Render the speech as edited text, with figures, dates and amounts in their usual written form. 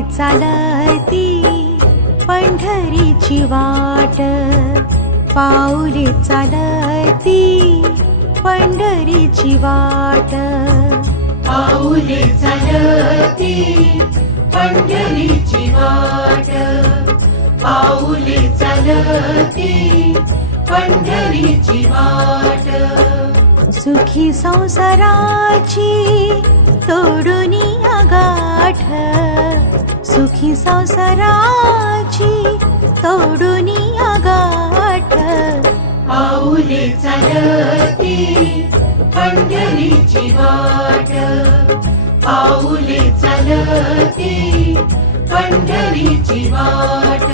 चालती पंढरीची वाट, पाऊले चालती पंढरीची वाट, पाऊले चालती पंढरीची वाट, पाऊले चालती पंढरीची वाट. सुखी संसाराची तोडून गाठ, सुखी संसाराची तोडून गाठ, पाऊले चालती पंढरीची वाट, पाऊले चालती पंढरीची वाट.